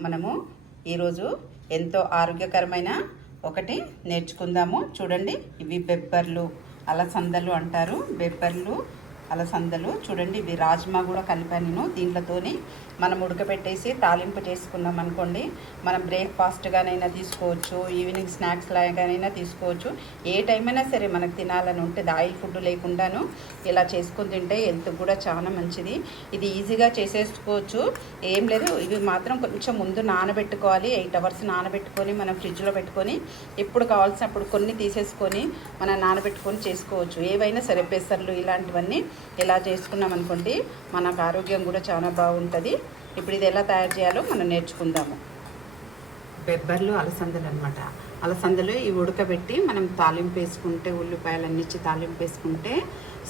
మనము ఈరోజు ఎంతో ఆరోగ్యకరమైన ఒకటి నేర్చుకుందాము. చూడండి ఇవి బెబ్బర్లు అలసందలు అంటారు. బెబ్బర్లు అలసందలు. చూడండి ఇవి రాజ్మా కూడా కలిపాను నేను. దీంట్లోతోని మనం ఉడకబెట్టేసి తాలింపు చేసుకున్నాం అనుకోండి మనం బ్రేక్ఫాస్ట్గానైనా తీసుకోవచ్చు ఈవినింగ్ స్నాక్స్ లాగానైనా తీసుకోవచ్చు. ఏ టైం అయినా సరే మనకు తినాలని ఉంటుంది ఆయిల్ ఫుడ్ లేకుండాను ఇలా చేసుకుని తింటే హెల్త్ కూడా చాలా మంచిది. ఇది ఈజీగా చేసేసుకోవచ్చు. ఏం లేదు ఇవి మాత్రం కొంచెం ముందు నానబెట్టుకోవాలి. ఎయిట్ అవర్స్ నానబెట్టుకొని మనం ఫ్రిడ్జ్లో పెట్టుకొని ఎప్పుడు కావాల్సినప్పుడు కొన్ని తీసేసుకొని మనం నానబెట్టుకొని చేసుకోవచ్చు. ఏవైనా సరే పెసర్లు ఇలాంటివన్నీ ఇలా చేసుకున్నాం అనుకోండి మనకు ఆరోగ్యం కూడా చాలా బాగుంటుంది. ఇప్పుడు ఇది ఎలా తయారు చేయాలో మనం నేర్చుకుందాము. బెబ్బర్లు అలసందలు అనమాట అలసందలు ఇవి ఉడకబెట్టి మనం తాలింపు వేసుకుంటే ఉల్లిపాయలు అన్ని ఇచ్చి తాలింపు వేసుకుంటే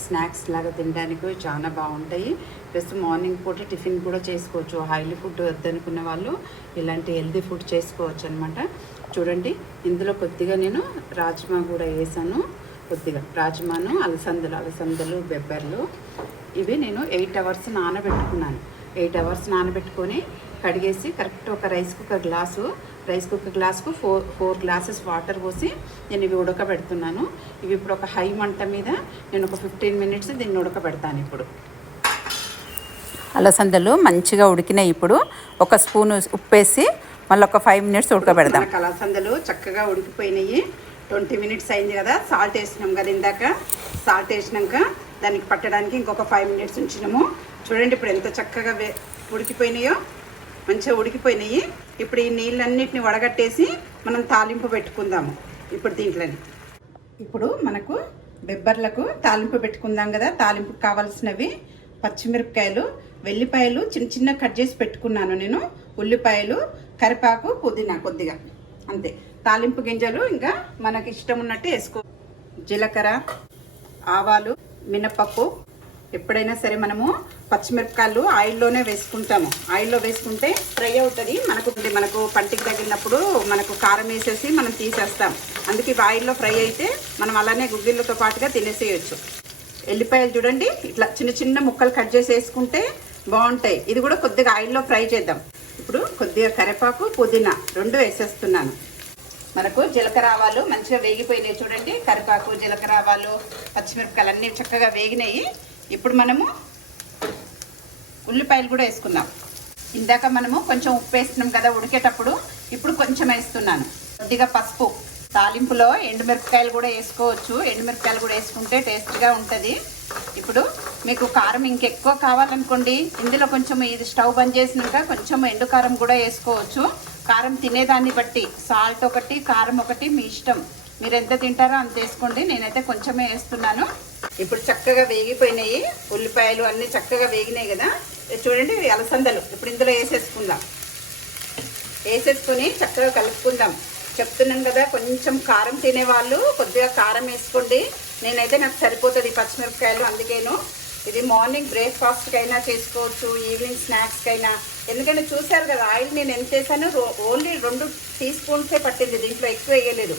స్నాక్స్ లాగా తినడానికి చాలా బాగుంటాయి. ప్లస్ మార్నింగ్ పూట టిఫిన్ కూడా చేసుకోవచ్చు. హైలీ ఫుడ్ వద్దనుకున్న వాళ్ళు ఇలాంటి హెల్తీ ఫుడ్ చేసుకోవచ్చు అనమాట చూడండి ఇందులో కొద్దిగా నేను రాజ్మా కూడా వేసాను. కొద్దిగా రాజ్మాను అలసందలు అలసందలు బెబ్బర్లు. ఇవి నేను ఎయిట్ అవర్స్ నానబెట్టుకున్నాను. ఎయిట్ అవర్స్ నానబెట్టుకొని కడిగేసి కరెక్ట్ ఒక rice cooker glass rice cooker గ్లాస్కు four four glasses water పోసి నేను ఇవి ఉడకబెడుతున్నాను. ఇవి ఇప్పుడు ఒక హై మంట మీద నేను ఒక ఫిఫ్టీన్ మినిట్స్ దీన్ని ఉడకబెడతాను ఇప్పుడు. అలసందలు మంచిగా ఉడికినాయి ఇప్పుడు. ఒక స్పూన్ ఉప్పేసి మళ్ళీ ఒక ఫైవ్ మినిట్స్ ఉడకబెడదాం. అలసందలు చక్కగా ఉడికిపోయినాయి. ట్వంటీ మినిట్స్ అయింది కదా సాల్ట్ వేసినాం కదా ఇందాక. సాల్ట్ వేసినాక దానికి పట్టడానికి ఇంకొక ఫైవ్ మినిట్స్ ఉంచినాము. చూడండి ఇప్పుడు ఎంత చక్కగా వే ఉడికిపోయినాయో. మంచిగా ఉడికిపోయినాయి. ఇప్పుడు ఈ నీళ్ళన్నిటిని వడగట్టేసి మనం తాలింపు పెట్టుకుందాము. ఇప్పుడు దీంట్లోని. ఇప్పుడు మనకు బెబ్బర్లకు తాలింపు పెట్టుకుందాం కదా. తాలింపుకి కావాల్సినవి పచ్చిమిరపకాయలు వెల్లిపాయలు చిన్న చిన్న కట్ చేసి పెట్టుకున్నాను నేను. ఉల్లిపాయలు కరిపాకు పుదీనా కొద్దిగా. అంతే. తాలింపు గింజలు ఇంకా మనకి ఇష్టం ఉన్నట్టు వేసుకో. జీలకర్ర ఆవాలు మినపప్పు. ఎప్పుడైనా సరే మనము పచ్చిమిరపకాయలు ఆయిల్లోనే వేసుకుంటాము. ఆయిల్లో వేసుకుంటే ఫ్రై అవుతుంది. మనకు మనకు పంటికి తగిలినప్పుడు మనకు కారం వేసేసి మనం తీసేస్తాం. అందుకే ఇవి ఆయిల్లో ఫ్రై అయితే మనం అలానే గుగ్గిళ్ళతో పాటుగా తినేసేయచ్చు. ఎల్లిపాయలు చూడండి. ఇట్లా చిన్న చిన్న ముక్కలు కట్ చేసి వేసుకుంటే బాగుంటాయి. ఇది కూడా కొద్దిగా ఆయిల్లో ఫ్రై చేద్దాం. ఇప్పుడు కొద్దిగా కరివేపాకు పుదీనా రెండు వేసేస్తున్నాను. మనకు జీలకర్ర ఆవాలు మంచిగా వేగిపోయినాయి చూడండి. కరివేపాకు జీలకర్ర ఆవాలు పచ్చిమిరపకాయలు అన్నీ చక్కగా వేగినాయి. ఇప్పుడు మనము ఉల్లిపాయలు కూడా వేసుకుందాం. ఇందాక మనము కొంచెం ఉప్పు వేస్తున్నాం కదా ఉడికేటప్పుడు ఇప్పుడు కొంచెం వేస్తున్నాను. కొద్దిగా పసుపు. తాలింపులో ఎండుమిరపకాయలు కూడా వేసుకోవచ్చు. ఎండుమిరపకాయలు కూడా వేసుకుంటే టేస్ట్గా ఉంటుంది. ఇప్పుడు మీకు కారం ఇంకెక్కువ కావాలనుకోండి. ఇందులో కొంచెం ఇది స్టవ్ బంద్ చేసినాక కొంచెం ఎండు కారం కూడా వేసుకోవచ్చు. కారం తినేదాన్ని బట్టి సాల్ట్ ఒకటి కారం ఒకటి మీ ఇష్టం. మీరు ఎంత తింటారో అంత వేసుకోండి. నేనైతే కొంచెమే వేస్తున్నాను. ఇప్పుడు చక్కగా వేగిపోయినాయి. ఉల్లిపాయలు అన్నీ చక్కగా వేగినాయి కదా. చూడండి అలసందలు. ఇప్పుడు ఇందులో వేసేసుకుందాం. వేసేసుకుని చక్కగా కలుపుకుందాం. చెప్తున్నాం కదా కొంచెం కారం తినేవాళ్ళు కొద్దిగా కారం వేసుకోండి. నేనైతే నాకు సరిపోతుంది పచ్చిమిరపకాయలు అందుకేను ఇది మార్నింగ్ బ్రేక్ఫాస్ట్కి అయినా చేసుకోవచ్చు ఈవినింగ్ స్నాక్స్కి అయినా ఎందుకంటే చూశారు కదా ఆయిల్ నేను ఎంత వేసాను ఓన్లీ రెండు టీ స్పూన్సే పట్టింది దీంట్లో ఎక్కువ వేయలేదు.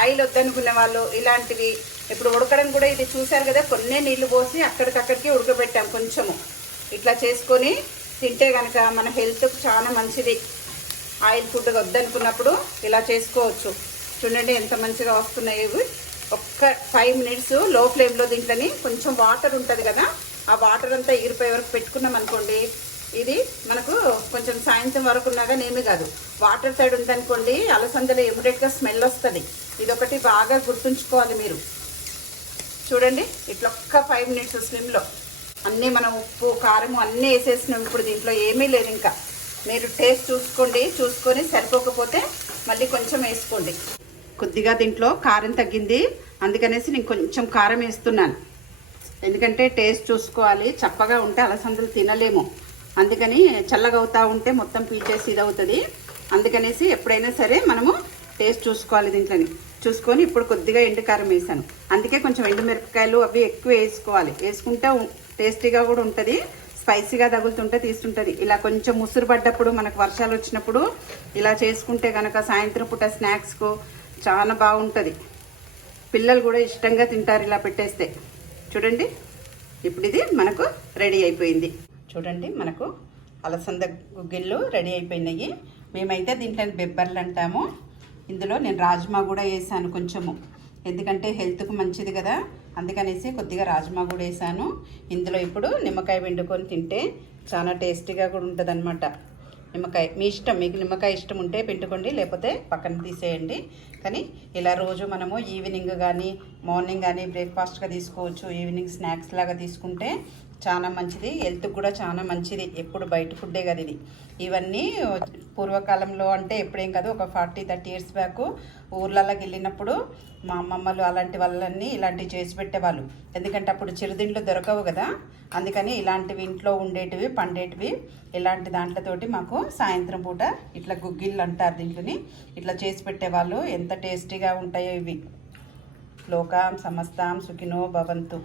ఆయిల్ వద్దనుకున్న వాళ్ళు ఇలాంటివి ఇప్పుడు ఉడకడం కూడా ఇది చూశారు కదా కొన్నే నీళ్ళు పోసి అక్కడికక్కడికి ఉడకబెట్టాం కొంచెము. ఇట్లా చేసుకొని తింటే కనుక మన హెల్త్కి చాలా మంచిది. ఆయిల్ ఫుడ్ వద్దనుకున్నప్పుడు ఇలా చేసుకోవచ్చు. చూడండి ఎంత మంచిగా వస్తున్నాయి ఇవి. ఒక్క ఫైవ్ మినిట్స్లో ఫ్లేమ్లో దీంట్లోని కొంచెం వాటర్ ఉంటుంది కదా ఆ వాటర్ అంతా ఇరిపోయే వరకు పెట్టుకున్నాం అనుకోండి ఇది మనకు కొంచెం సాయంత్రం వరకు ఉన్నాగా నేమి కాదు. వాటర్ సైడ్ ఉందనుకోండి అలసందలో ఇమీడియట్గా స్మెల్ వస్తుంది. ఇది ఒకటి బాగా గుర్తుంచుకోవాలి మీరు. చూడండి ఇట్లా ఒక్క ఫైవ్ మినిట్స్ స్లిమ్లో అన్నీ మనం ఉప్పు కారం అన్నీ వేసేసినాం ఇప్పుడు దీంట్లో ఏమీ లేదు ఇంకా. మీరు టేస్ట్ చూసుకోండి చూసుకొని సరిపోకపోతే మళ్ళీ కొంచెం వేసుకోండి. కొద్దిగా దీంట్లో కారం తగ్గింది. అందుకనేసి నేను కొంచెం కారం వేస్తున్నాను. ఎందుకంటే టేస్ట్ చూసుకోవాలి. చప్పగా ఉంటే అలసందలు తినలేము. అందుకని చల్లగా అవుతూ ఉంటే మొత్తం పీచేసి ఇది అవుతుంది అందుకనేసి ఎప్పుడైనా సరే మనము టేస్ట్ చూసుకోవాలి దీంట్లోని. చూసుకొని ఇప్పుడు కొద్దిగా ఎండుకారం వేసాను. అందుకే కొంచెం ఎండుమిరపకాయలు అవి ఎక్కువ వేసుకోవాలి. వేసుకుంటే టేస్టీగా కూడా ఉంటుంది. స్పైసీగా తగులుతుంటే తీస్తుంటుంది. ఇలా కొంచెం ముసురు పడ్డప్పుడు మనకు వర్షాలు వచ్చినప్పుడు ఇలా చేసుకుంటే కనుక సాయంత్రం పూట స్నాక్స్కు చాలా బాగుంటుంది. పిల్లలు కూడా ఇష్టంగా తింటారు ఇలా పెట్టేస్తే. చూడండి ఇప్పుడు ఇది మనకు రెడీ అయిపోయింది. చూడండి మనకు అలసంద గుగ్గిళ్ళు రెడీ అయిపోయినాయి. మేమైతే దీంట్లో బెబ్బర్లు అంటాము. ఇందులో నేను రాజ్మా కూడా వేసాను కొంచెము. ఎందుకంటే హెల్త్కు మంచిది కదా. అందుకనేసి కొద్దిగా రాజ్మా కూడా వేసాను. ఇందులో ఇప్పుడు నిమ్మకాయ వండుకొని తింటే చాలా టేస్టీగా కూడా ఉంటుంది నిమ్మకాయ మీ ఇష్టం మీకు నిమ్మకాయ ఇష్టం ఉంటే పిండుకోండి లేకపోతే పక్కన తీసేయండి. కానీ ఇలా రోజు మనము ఈవినింగ్ కానీ మార్నింగ్ కానీ బ్రేక్ఫాస్ట్గా తీసుకోవచ్చు ఈవినింగ్ స్నాక్స్ లాగా తీసుకుంటే చాలా మంచిది హెల్త్కి కూడా చాలా మంచిది ఎప్పుడు బయట ఫుడ్డే కదా ఇది. ఇవన్నీ పూర్వకాలంలో అంటే ఎప్పుడేం కాదు ఒక ఫార్టీ థర్టీ ఇయర్స్ బ్యాక్ ఊర్లలోకి వెళ్ళినప్పుడు మా అమ్మమ్మలు అలాంటి వాళ్ళన్నీ ఇలాంటివి చేసి పెట్టేవాళ్ళు. ఎందుకంటే అప్పుడు చిరుదిండ్లు దొరకవు కదా. అందుకని ఇలాంటివి ఇంట్లో ఉండేటివి పండేటివి ఇలాంటి దాంట్లతోటి మాకు సాయంత్రం పూట ఇట్లా గుగ్గిళ్ళు అంటారు దీంట్లోని ఇట్లా చేసి పెట్టేవాళ్ళు. ఎంత టేస్టీగా ఉంటాయో ఇవి. లోకాం సమస్తాం సుఖినో భవంతు.